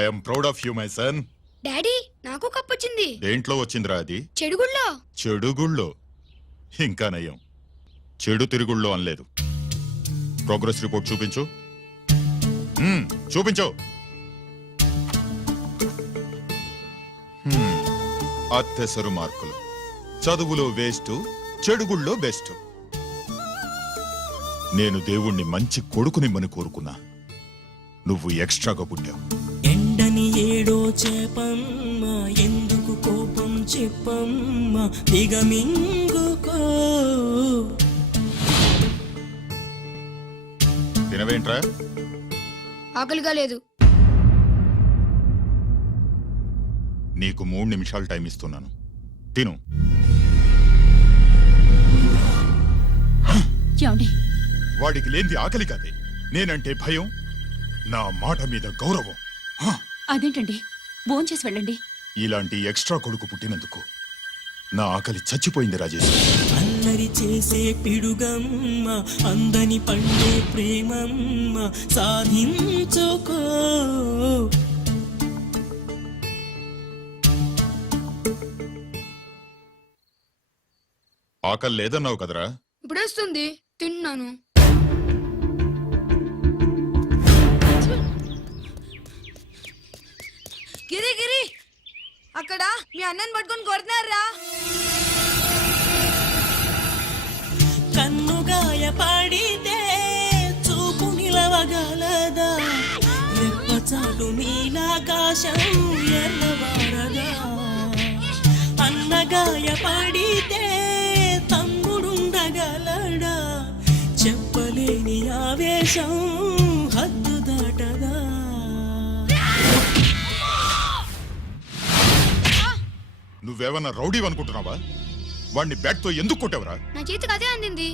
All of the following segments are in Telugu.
I'm proud of you my son. Daddy నాకు కప్ వచ్చింది. దేంట్లో వచ్చిందిరా అది? చెడుగుళ్ళో. చెడుగుళ్ళో? ఇంకా నయం, చెడు తిరుగుళ్ళో అనలేదు. ప్రోగ్రెస్ రిపోర్ట్ చూపించు. చూపించు. అత్తెసరు మార్కులు, చదువులో వేస్ట్, చెడుగుళ్ళో బెస్ట్. నేను దేవుణ్ణి మంచి కొడుకునిమ్మని కోరుకున్నా, నువ్వు ఎక్స్ట్రాగా పుట్టావు. ఎండని ఏడో చేపమ్మ, ఎందుకు కోపం చెప్పమ్మ, దిగమింగుకో. తినవేంట్రా? ఆకలిగా లేదు. నీకు 3 నిమిషాలు టైం ఇస్తున్నాను, తిను. వాడికి లేనిది ఆకలి కాదే, నేనంటే భయం, నా మాట మీద గౌరవం. అదేంటండి, భోంచేసి వెళ్ళండి. ఇలాంటి ఎక్స్ట్రా కొడుకు పుట్టినందుకు నా ఆకలి చచ్చిపోయింది రాజేష్. అల్లరి చేసే పిడుగమ్మ, అందని పండే ప్రేమమ్మ, సాధించుకో. ఆకలి లేదన్నావు కదరా? ఇప్పుడేస్తుంది, తిన్నాను. గిరి గిరి, అక్కడ మీ అన్నని పట్టుకొని కొడుతున్నారా? కన్నుగాయ పడితే చూపు నిలవగలదా, రెప్పచాటు నీలాకాశం ఎర్రవారదా. అన్నగాయ పడితే తమ్ముడుండగలడా, చెప్పలేని ఆవేశం హద్దు దాటదా. నువ్వేమన్నా రౌడీ అనుకుంటున్నావా? వాడిని బ్యాట్ తో ఎందుకు కొట్టావరా? నా చేతికి అదే అందింది.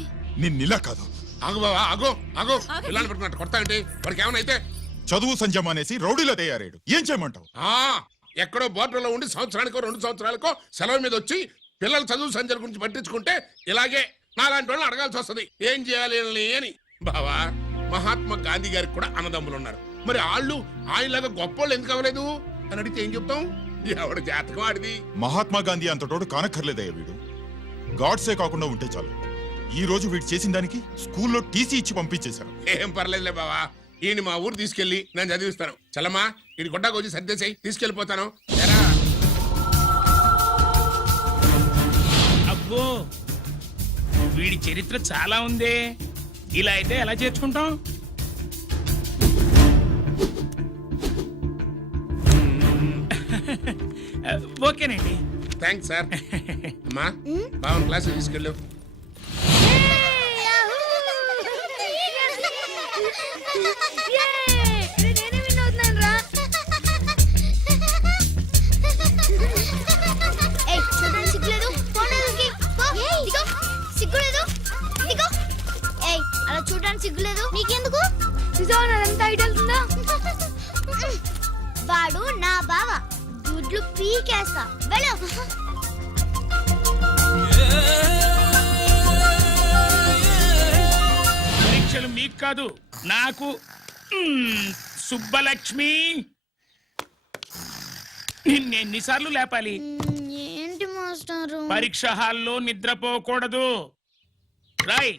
నిన్నిలా కాదు. ఆగు బావా, ఆగు ఆగు. పిల్లలు పెట్టుకున్నట్టు కొడతా అంటే వాడికి ఏమైనా అయితే? చదువు సంజమానేసి రౌడీలో తయారాడు. ఏం చేయమంటావు? ఎక్కడో బోర్డులో ఉండి సంవత్సరానికో 2 సంవత్సరాలకో సెలవు మీద వచ్చి పిల్లల చదువు సంజల గురించి పట్టించుకుంటే ఇలాగే నాలాంటి వాళ్ళని అడగాల్సి వస్తుంది, ఏం చేయాలి అని. బావా, మహాత్మా గాంధీ గారికి కూడా అన్నదమ్ములు ఉన్నారు. మరి వాళ్ళు ఆయనలాగా గొప్పోళ్ళు ఎందుకు అవ్వలేదు అని అడిగితే ఏం చెప్తాం? ఎవడు జాతకం ఆడిది. మహాత్మా గాంధీ అంతటోడు కానక్కర్లేదయ్య వీడు. గాడ్సే కాకుండా ఉంటే చాలు. ఈ రోజు వీడు చేసిన దానికి స్కూల్లో టీసీ ఇచ్చి పంపించేశారు. ఏం పర్లేదులే బావా, ఈయన మా ఊరు తీసుకెళ్లి నేను చదివిస్తాను. చలమా, ఈయన గుడ్డాకు వచ్చి సర్దేశాయి, తీసుకెళ్లిపోతాను. అబ్బో, వీడి చరిత్ర చాలా ఉందే. ఇలా అయితే ఎలా చేర్చుకుంటాం? ఓకేనండి, థ్యాంక్స్ సార్. అమ్మా, బావన్ క్లాస్ తీసుకెళ్ళు. అలా చూడడానికి సిగ్గులేదు నీకెందుకు? నిజంతా ఇటెళ్తుందా? వాడు నా బావ, గుడ్లు పీకేస్తా. వెళ్ళు. పరీక్షలు మీకు కాదు, నాకు. సుబ్బలక్ష్మి, నిన్నెన్నిసార్లు లేపాలి? ఏంటి మాస్టారు? పరీక్ష హాల్లో నిద్రపోకూడదు. రాయ్.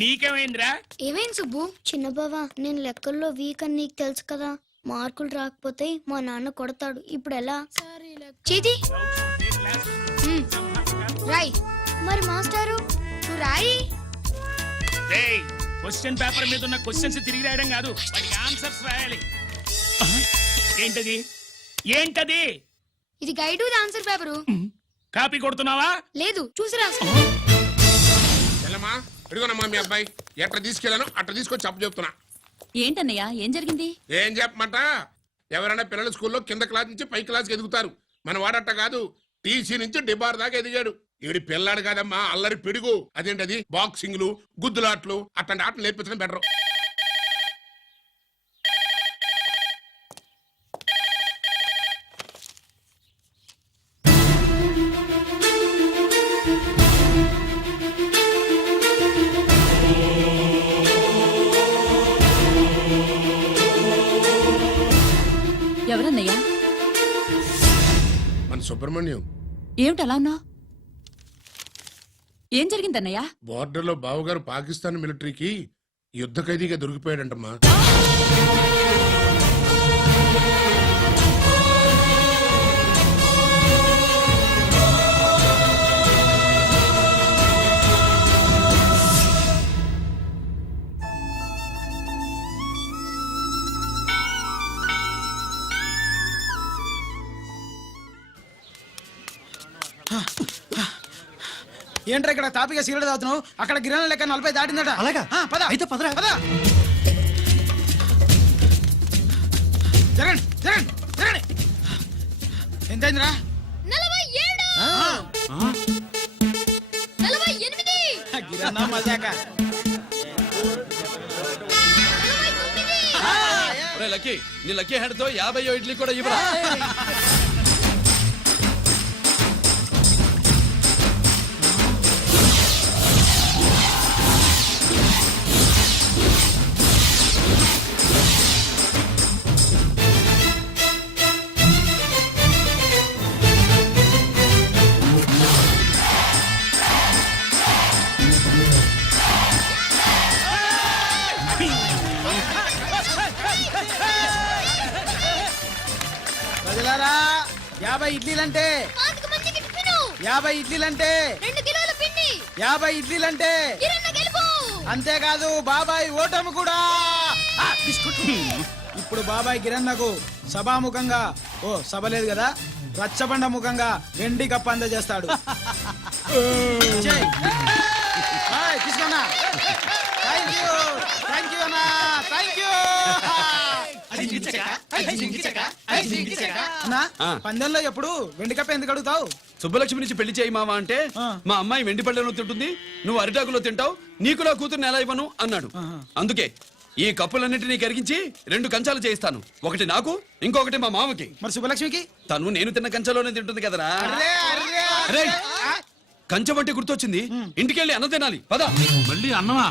నీకేమైందిరా? ఏమైంది సుబ్బు? చిన్న బావా, నేను లెక్కల్లో వీక్ అని నీకు తెలుసు కదా. మార్కులు రాకపోతే మా నాన్న కొడతాడు. ఇప్పుడు ఎలా? చేతి రాయ్. మరి మాస్టారు రాయి. క్వశ్చన్ పేపర్ మీద ఉన్న క్వశ్చన్స్ తిరిగి రాయడం కాదు, వాటికి ఆన్సర్స్ రాయాలి. ఏంటది? ఏంటది? ఇది గైడ్ ఆన్సర్ పేపరు. కాపీ కొడుతున్నావా? లేదు, చూసి రాసుకో. ఇదిగోనమ్మా మీ అబ్బాయి, ఎట్లా తీసుకెళ్ళాను అట్లా తీసుకొచ్చి అప్పు చెప్తున్నా. ఏంటన్నయ్యా, ఏం జరిగింది? ఏం చెప్పమంట, ఎవరైనా పిల్లల స్కూల్లో కింద క్లాస్ నుంచి పై క్లాస్కి ఎదుగుతారు. మన వాడట్ట కాదు, టీసీ నుంచి డిబార్ దాకా ఎదిగాడు. ఈడి పిల్లాడు కాదమ్మా, అల్లరి పిడుగు. అదేంటది, బాక్సింగ్లు, గుద్దులాట్లు, అట్లాంటి ఆటలు నేర్పించడం బెటర్. ఎవరన్నయ్యా? మన సుబ్రహ్మణ్యం ఏమిటి అలా ఉన్నావు? ఏం జరిగిందన్నయ్యా? బోర్డర్లో బావగారు పాకిస్తాన్ మిలిటరీకి యుద్ధ ఖైదీగా దొరికిపోయాడంటమ్మా. ఏంట్రా ఇక్కడ తాపిగా సిగరెట్ తాగుతున్నావు? అక్కడ గిరాన లెక్క 40 దాటిందట. అలాగా? పద అయితే పదరా. పద. జరగండి జరగండి జరగండి. ఎంతైందిరా? 47. గిరానా మజాక. లక్కీ నీ లక్కీ హెడ్ తో 50 ఇడ్లీ కూడా ఇవ్వరా. ప్రజలారా 50 ఇడ్లీలంటే 50 ఇడ్లీలంటే 50 ఇడ్లీలంటే అంతేకాదు బాబాయ్ ఓటమి కూడా. ఇప్పుడు బాబాయ్ గిరన్నకు సభాముఖంగా సభ లేదు కదా, రచ్చబండ ముఖంగా వెండి కప్ప అందజేస్తాడు. తీసుకోనా. థ్యాంక్ యూ అన్నా, థ్యాంక్ యూ. అన్నా, పందెంలో ఎప్పుడు వెండి కప్ప ఎందుకు అడుగుతావు? సుబ్బలక్ష్మి నుంచి పెళ్లి చేయి మావా అంటే మా అమ్మాయి వెండి పళ్ళలో తింటుంది, నువ్వు అరిటాకులో తింటావు, నీకు నా కూతుర్ని ఎలా ఇవ్వను అన్నాడు. అందుకే ఈ కప్పులన్నింటినీ కరిగించి 2 కంచాలు చేయిస్తాను. ఒకటి నాకు, ఇంకొకటి మా మామకి. మరి శుభలక్ష్మికి? తను నేను తిన్న కంచంలోనే తింటుంది కదరా. అరే, కంచం అంటే గుర్తొచ్చింది, ఇంటికెళ్ళి అన్నం తినాలి. పద. మళ్ళీ అన్నమా?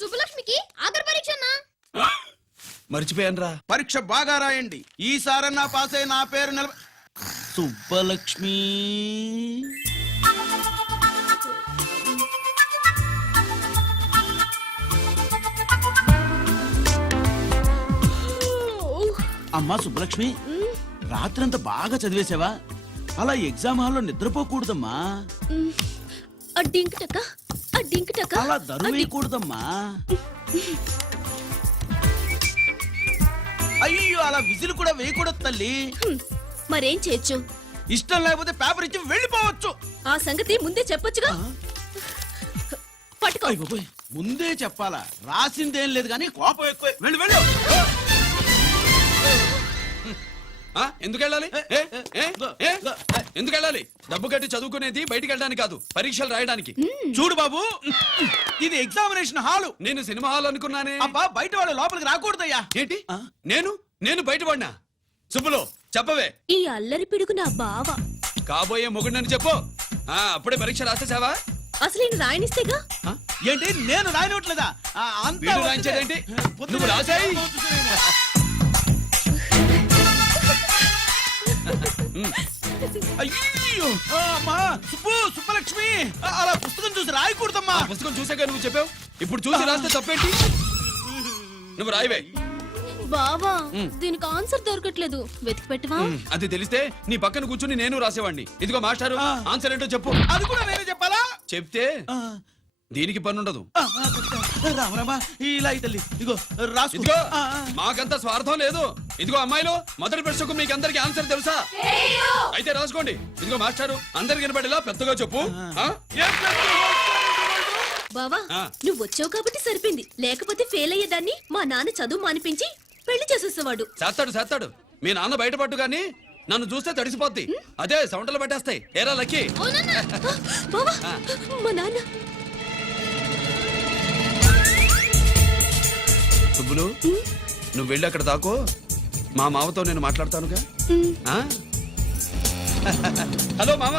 సుబ్బలక్ష్మికి ఆఖరి పరీక్ష మర్చిపోయాను రా. పరీక్ష బాగా రాయండి, ఈసారన్నా పాస్ అయి నా పేరు సుబ్బలక్ష్మి. అమ్మా సుబ్బలక్ష్మి, రాత్రంతా బాగా చదివేశావా? అలా ఎగ్జామ్ హాల్లో నిద్రపోకూడదమ్మా. అలా దరువేయకూడదమ్మా. అయ్యో, అలా విజిల్ కూడా వేయకూడదు తల్లి. మరేం చేయొచ్చు? ఇష్టం లేకపోతే పేపర్ ఇచ్చి వెళ్ళిపోవచ్చు. ఆ సంగతి ముందే చెప్పొచ్చుగా. పట్టుకో. అయ్య బాబోయ్, ముందే చెప్పాలా? రాసిందేం లేదు కానీ కోపం ఎక్కువ. వెళ్ళు వెళ్ళు. ఎందుకు వెళ్ళాలి? ఎందుకు వెళ్ళాలి? డబ్బు కట్టి చదువుకునేది బయటికి వెళ్ళడానికి కాదు, పరీక్షలు రాయడానికి. చూడు బాబు, ఇది ఎగ్జామినేషన్ హాలు. నేను సినిమా హాల్ అనుకున్నానే. అబ్బా, బయట వాళ్ళు లోపలికి రాకూడదయ్యా. ఏంటి? నేను బయటపడినా? సుబ్బులు చెప్పవే. ఈ అల్లరి పిడుగు నా బావ. కాబోయే మొగుడిని చెప్పు. అప్పుడే పరీక్ష రాసేసావా? అసలు నేను రాయనిస్తేగా. ఏంటి, నేను రాయనట్లేదా? వీడు రాయించేదేంటి? నువ్వు రాసాయి. అయ్యో, అమ్మా సుబ్బలక్ష్మి, అలా పుస్తకం చూసి రాయకూడదమ్మా. పుస్తకం చూసాక నువ్వు చెప్పావు, ఇప్పుడు చూసి రాస్తే తప్పేంటి? నువ్వు రాయవే. బావా, దీనికి ఆన్సర్ దొరకట్లేదు, వెతికి పెట్టవా? అది తెలిస్తే నీ పక్కన కూర్చుని నేను రాసేవాడిని. ఇదిగో మాస్టారు, ఆన్సర్ ఏంటో చెప్పు. అది కూడా నేనే చెప్పాలా? చెప్తే దీనికి పనుండదు. రామరామా, ఇలా తల్లి, ఇదిగో రాసుకో. ఇదిగో, మాకంత స్వార్థం లేదు. ఇదిగో అమ్మాయిలు, మొదటి ప్రశ్నకు మీకు అందరికి ఆన్సర్ తెలుసా? అయితే రాసుకోండి. ఇదిగో మాస్టారు, అందరికి వినపడేలా పెద్దగా చెప్పు. బావా, నువ్వు వచ్చావు కాబట్టి సరిపోయింది, లేకపోతే ఫెయిల్ అయ్యేదాన్ని. మా నాన్న చదువు మానిపించి పెళ్లి చేసేసేవాడు. చేస్తాడు. మీ నాన్న బయటపట్టు గాని నన్ను చూస్తే తడిసిపోద్ది. అదే సౌంటలు పట్టేస్తాయి. ఏరా లక్కీ. బావా, మా నాన్న. సుబ్బులు, నువ్వు వెళ్ళి అక్కడ దాకో, మా మామతో నేను మాట్లాడతానుగా. హలో మామ,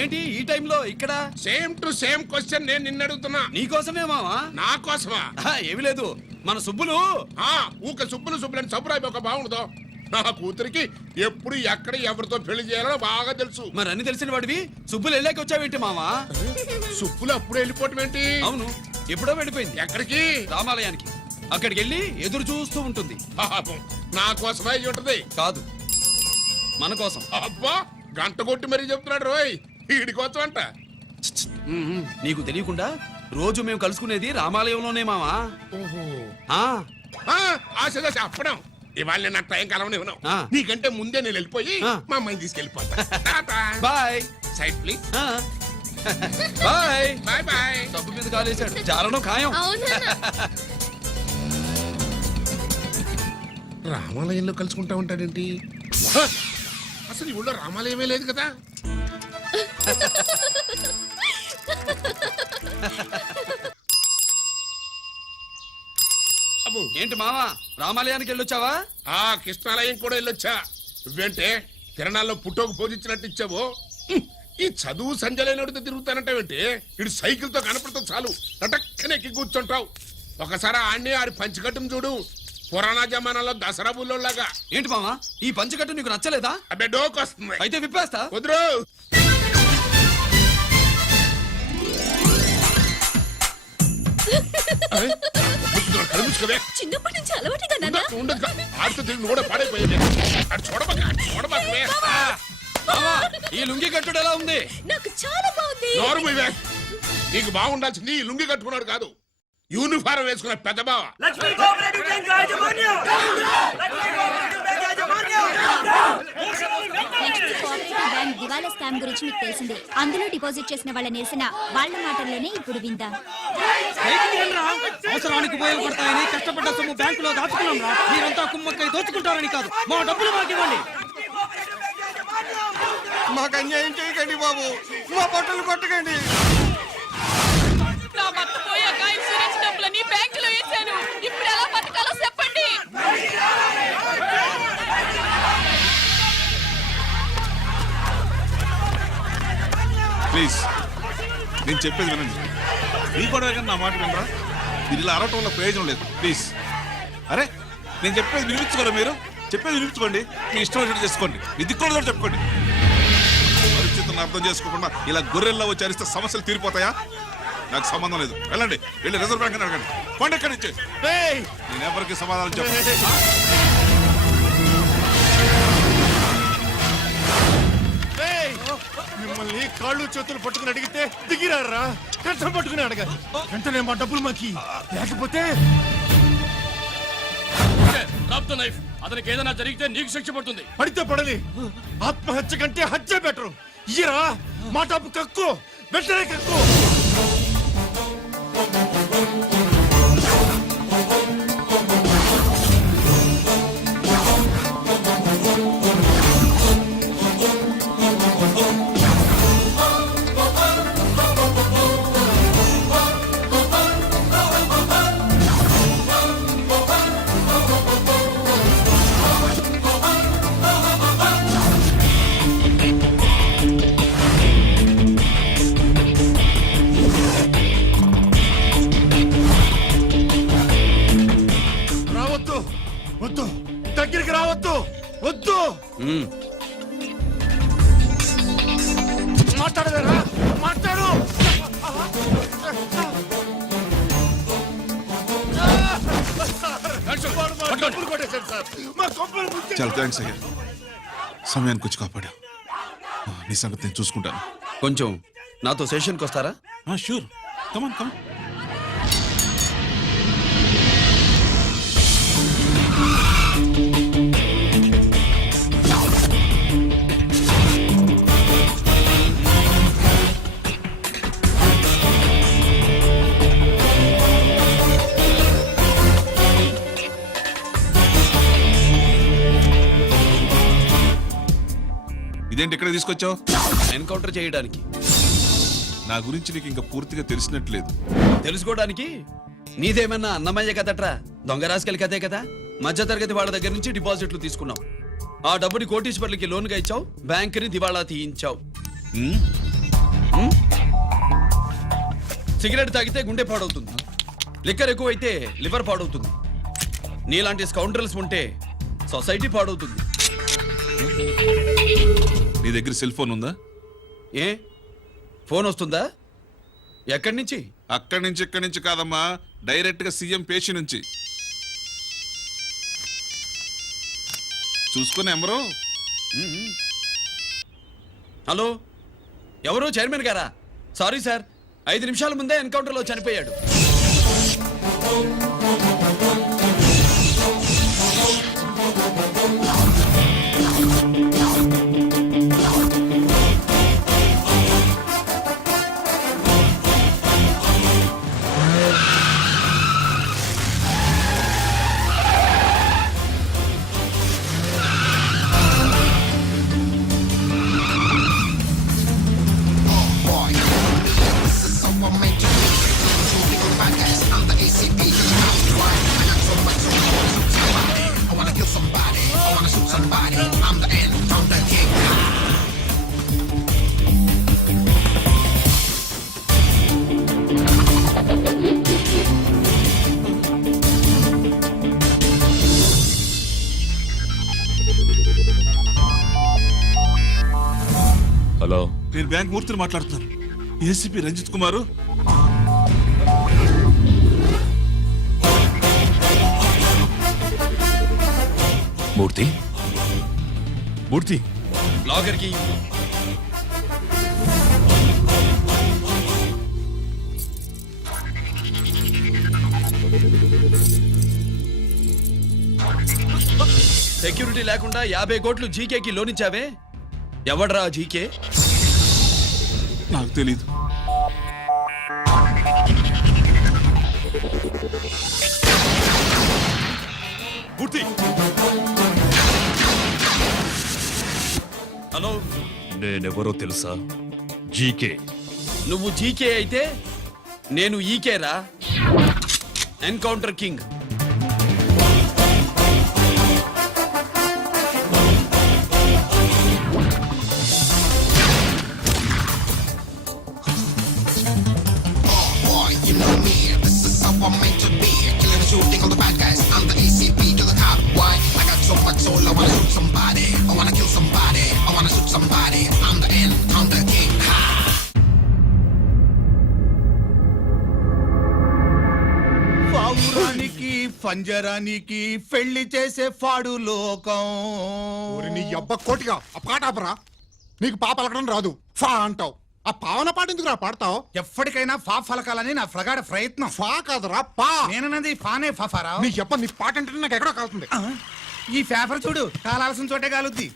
ఏంటి ఈ టైంలో ఇక్కడ? సేమ్ టు సేమ్ క్వశ్చన్ నేను నిన్ను అడుగుతున్నా. నీకోసమే మావా. నా కోసమా? ఏమి లేదు, మన సుబ్బులు ఊక సుబ్బులని సబ్బురాయి ఒక బాగుండదు. నా కూతురికి ఎప్పుడు ఎక్కడ ఎవరితో పెళ్లి చేయాలో బాగా తెలుసు. మరి అన్ని తెలిసిన వాడివి సుబ్బులు వెళ్ళాక వచ్చావేంటి మావా? సుబ్బులు అప్పుడు వెళ్ళిపోవటం ఏంటి? అవును, ఎప్పుడో వెళ్ళిపోయింది. ఎక్కడికి? రామాలయానికి. అక్కడికి వెళ్ళి ఎదురు చూస్తూ ఉంటుంది. పాపం, నా కోసమే అయి ఉంటది. కాదు, మన కోసం. అబ్బా, గంట కొట్టి మరీ చెప్తున్నాడు రోయ్, వీడి కోసం అంట. నీకు తెలియకుండా రోజు మేము కలుసుకునేది రామాలయంలోనే మావా. ఆశ చెప్పడం. ఇవాళ నేను నా టైం కలవని ఉన్నావు. ఆ. నీకంటే ముందే నేను వెళ్ళిపోయి ఆ. మా అమ్మాయిని తీసుకెళ్ళిపోతా. Bye side please. Bye. Bye bye. సబ్బు మీద కాలేశాడు, జారడం ఖాయం. రామాలయంలో కలుసుకుంటా ఉంటాడేంటి? హ! అసలు ఈ ఊళ్ళో రామాలయమే లేదు కదా. అబ్బో, ఏంటి మావా, రామాలయానికి వెళ్ళొచ్చావా? ఆ కృష్ణాలయం కూడా వెళ్ళొచ్చా. నువ్వేంటే తిరణాల్లో పుట్టోకు పూజించినట్టు ఇచ్చావు. ఈ చదువు సంజలైనడితో తిరుగుతానంటావేంటి? ఇటు సైకిల్ తో కనపడతావు చాలు టటక్కనెక్కి కూర్చుంటావు. ఒకసారి ఆడిని ఆడి పంచికట్టును చూడు, పురాణ జమానాలో దసరా బుల్లోలాగా. ఏంటి మావా, ఈ పంచకట్టు నీకు నచ్చలేదా? అబ్బే డోకు వస్తుంది. అయితే విప్పేస్తా. వద్దు. చిన్నప్పటి నుంచి అలవాటుగా నాన్న. ఆడుతూ తిరిగి కూడా పాడైపోయింది. అటు చూడబాకవే. మావా, ఈ లుంగి కట్టుడు ఎలా ఉంది? నాకు చాలా బాగుంది. నోరు మూయవే. నీకు బాగుండాల్సింది ఈ లుంగి కట్టుకున్నాడు కాదు, యూనిఫారం వేసుకున్న పెద్ద బావ. బ్యాంక్ దివాలా స్కామ్ గురించి మీకు తెలిసిందే. అందులో డిపాజిట్ చేసిన వాళ్ళని వేసిన వాళ్ళ మాటల్లోనే ఇప్పుడు విందాం. అవసరానికి ఉపయోగపడతాయని కష్టపడ్డ సొమ్ము బ్యాంకులో దాచుకున్నాం రా. మీరంతా కుమ్మక్కై దోచుకుంటారని కాదు, మా డబ్బులు మాకు ఇవ్వండి. మాకు అన్యాయం చేయకండి బాబు, మా బట్టలు కొట్టకండి. నా భర్త పోయాక ఇన్సూరెన్స్ డబ్బులని బ్యాంకులో వేశాను. ఇప్పుడు ఎలా బతకాలో చెప్పండి. ప్లీజ్, నేను చెప్పేది వినండి. మీ కూడా నా మాట వినరా? మీరు ఇలా అరవటం వల్ల ప్రయోజనం లేదు. ప్లీజ్. అరే, నేను చెప్పేది వినిపించుకోరా? మీరు చెప్పేది వినిపించుకోండి, మీ ఇష్టం వచ్చినట్టు చేసుకోండి, మీ దిక్కులో చెప్పుకోండి. పరిస్థితులను అర్థం చేసుకోకుండా ఇలా గొర్రెల్లో వచ్చి అరిస్తే సమస్యలు తీరిపోతాయా? నాకు సంబంధం లేదు. వెళ్ళండి, వెళ్ళి రిజర్వ్ బ్యాంక్ అని అడగండి. పండి ఎక్కడి నుంచి. నేను ఎవరికి సమాధానం చెప్పను. మిమ్మల్ని కాళ్ళు చేతులు పట్టుకుని అడిగితే దిగిరారా? కష్టం పట్టుకుని అడగాలి. వెంటనే మా డబ్బులు మాకి, లేకపోతే అతనికి ఏదైనా జరిగితే నీకు శిక్ష పడుతుంది. పడితే పడని, ఆత్మహత్య కంటే హత్య బెటరు. ఇయ్యరా మా డబ్బు, కక్కు, వెంటనే కక్కు. వద్దు, దగ్గరికి రావద్దు, వద్దు. మాట్లాడవేరా? మాట్లాడు. చాలా థ్యాంక్స్ అయ్యా, సమయానికి వచ్చి కాపాడా. నీ సంగతి నేను చూసుకుంటాను. కొంచెం నాతో సెషన్కి వస్తారా? షూర్, కమాన్ కమాన్. ఇదేంటి ఇక్కడ తీసుకొచ్చావు? ఎన్కౌంటర్ చేయడానికి. నా గురించి నీకు ఇంకా పూర్తిగా తెలిసినట్లేదు. తెలుసుకోవడానికి నీదేమన్నా అన్నమయ్య కదట్రా, దొంగ రాసుకెళ్ళి కదే కదా. మధ్య తరగతి వాళ్ళ దగ్గర నుంచి డిపాజిట్లు తీసుకున్నావు. ఆ డబ్బుని కోటీశ్వర్లకి లోన్గా ఇచ్చావు, బ్యాంకుని దివాళా తీయించావు. సిగరెట్ తాగితే గుండె పాడవుతుంది, లిక్కర్ ఎక్కువైతే లివర్ పాడవుతుంది, నీలాంటి స్కౌండ్రల్స్ ఉంటే సొసైటీ పాడవుతుంది. నీ దగ్గర సెల్ ఫోన్ ఉందా? ఏ ఫోన్ వస్తుందా? ఎక్కడి నుంచి? అక్కడి నుంచి ఇక్కడి నుంచి కాదమ్మా, డైరెక్ట్ గా సీఎం పేషి నుంచి. చూసుకుని ఎవరు? హలో, ఎవరు? చైర్మన్ గారా? సారీ సార్, 5 నిమిషాల ముందే ఎన్కౌంటర్లో చనిపోయాడు. హలో, నేను బ్యాంక్ మూర్తిని మాట్లాడుతున్నాను. ఏసీపీ రంజిత్ కుమారు. మూర్తి, మూర్తి, లాగర్కి సెక్యూరిటీ లేకుండా 50 కోట్లు జీకేకి లోన్ ఇచ్చావే, ఎవడ్రా జీకే? నాకు తెలీదు. మూర్తి, హలో, నేనెవరో తెలుసా? జీకే. నువ్వు జీకే అయితే నేను ఈకేరా, ఎన్కౌంటర్ కింగ్. పావురానికి పంజరానికి పెళ్లి చేసే ఫాడు లోకం. నీ అబ్బ కోటిగా ఆ పాట ఆపరా. నీకు పా పలకడం రాదు, ఫా అంటావు. ఆ పావన పాట ఎందుకు రా పాడతావు? ఎప్పటికైనా ఫా ఫలకాలని నా ప్రగాఢ ప్రయత్నం. ఫా కాదురా పా. నేనన్నది ఫానే ఫాఫారా. నీ అబ్బ నీ పాట అంటే నాకు ఎక్కడో కాలుతుంది. ఈ పేపర్ చూడు, కాలాల్సిన చోటే కాలుద్ది.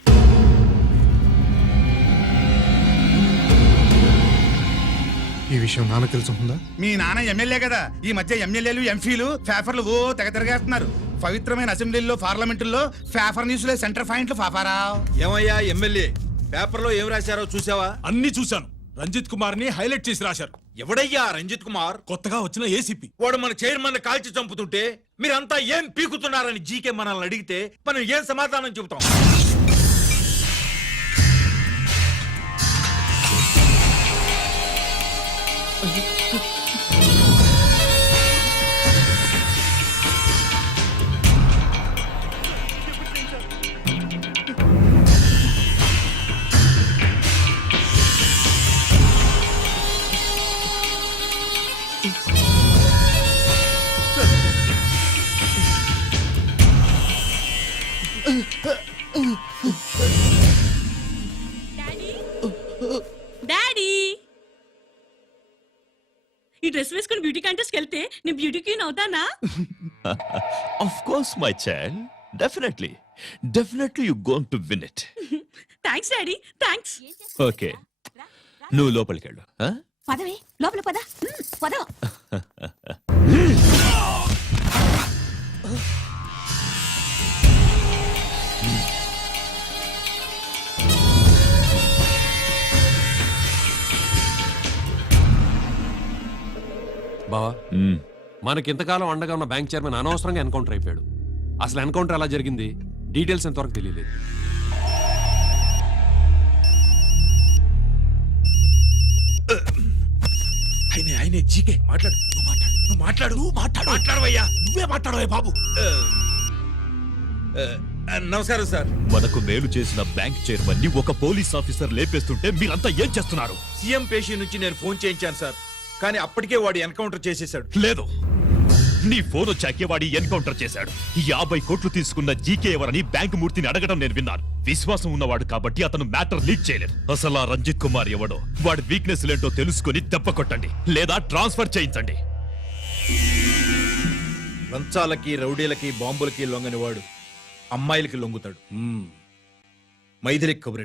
ఈ విషయం నాన్న తెలుసుకుందా? మీ నాన్న ఎమ్మెల్యే కదా, ఈ మధ్య ఎమ్మెల్యేలు ఎంపీలు పేపర్లు ఓ తెగ తిరగేస్తున్నారు. పవిత్రమైన అసెంబ్లీల్లో పార్లమెంటుల్లో పేపర్ న్యూస్లే సెంటర్ పాయింట్లు ఫాఫారా. ఏమయ్యా ఎమ్మెల్యే, పేపర్లో ఏం రాశారో చూసావా? అన్ని చూశాను. రంజిత్ కుమార్ ని హైలైట్ చేసి రాశారు. ఎవడయ్యా రంజిత్ కుమార్? కొత్తగా వచ్చిన ఏసీపీ. వాడు మన చైర్మన్ కాల్చి చంపుతుంటే మీరంతా ఏం పీకుతున్నారని జీకే మనల్ని అడిగితే మనం ఏం సమాధానం చెబుతాం? డాడీ, ఈ డ్రెస్ వేసుకుని బ్యూటీ కాంటెస్ట్ వెళ్తే నేను బ్యూటీ క్వీన్ అవుతానా? Of course, my child. Definitely. Definitely you're going to win it. Thanks daddy, thanks. Okay. నువ్వు లోపలికి వెళ్ళు. పదవే, లోపల పద. పద. బావా, మనకింతకాలం అండగా ఉన్న బ్యాంక్ చైర్మన్ అనవసరంగా ఎన్కౌంటర్ అయిపోయాడు. అసలు ఎన్కౌంటర్ ఎలా జరిగింది, డీటెయిల్స్ ఎంతవరకు తెలియలేదు. ఆయనే జీకే మాట్లాడు నువ్వు మాట్లాడవయ్యా నువ్వే మాట్లాడవయ్యా బాబు. నమస్కారం సార్. మనకు మేలు చేసిన బ్యాంక్ చైర్మన్ ని ఒక పోలీస్ ఆఫీసర్ లేపేస్తుంటే మీరంతా ఏం చేస్తున్నారు? సీఎం పేషి నుంచి నేను ఫోన్ చేయించాను సార్, కానీ అప్పటికే వాడు ఎన్కౌంటర్ చేసేసాడు. లేదు, నీ ఫోన్ వచ్చాకే వాడి ఎన్కౌంటర్ చేశాడు. 50 కోట్లు తీసుకున్న జీకే ఎవరని బ్యాంకు మూర్తిని అడగడం నేను విన్నాను. విశ్వాసం ఉన్నవాడు కాబట్టి అతను మ్యాటర్ లీక్ చేయలేదు. అసలు ఆ రంజిత్ కుమార్ ఎవడో, వాడి వీక్నెస్ ఏంటో తెలుసుకుని దెబ్బ కొట్టండి, లేదా ట్రాన్స్ఫర్ చేయించండి. లంచాలకి రౌడీలకి బాంబులకి లొంగని వాడు అమ్మాయిలకి లొంగుతాడు. మైథిలికి కబురెట్టు.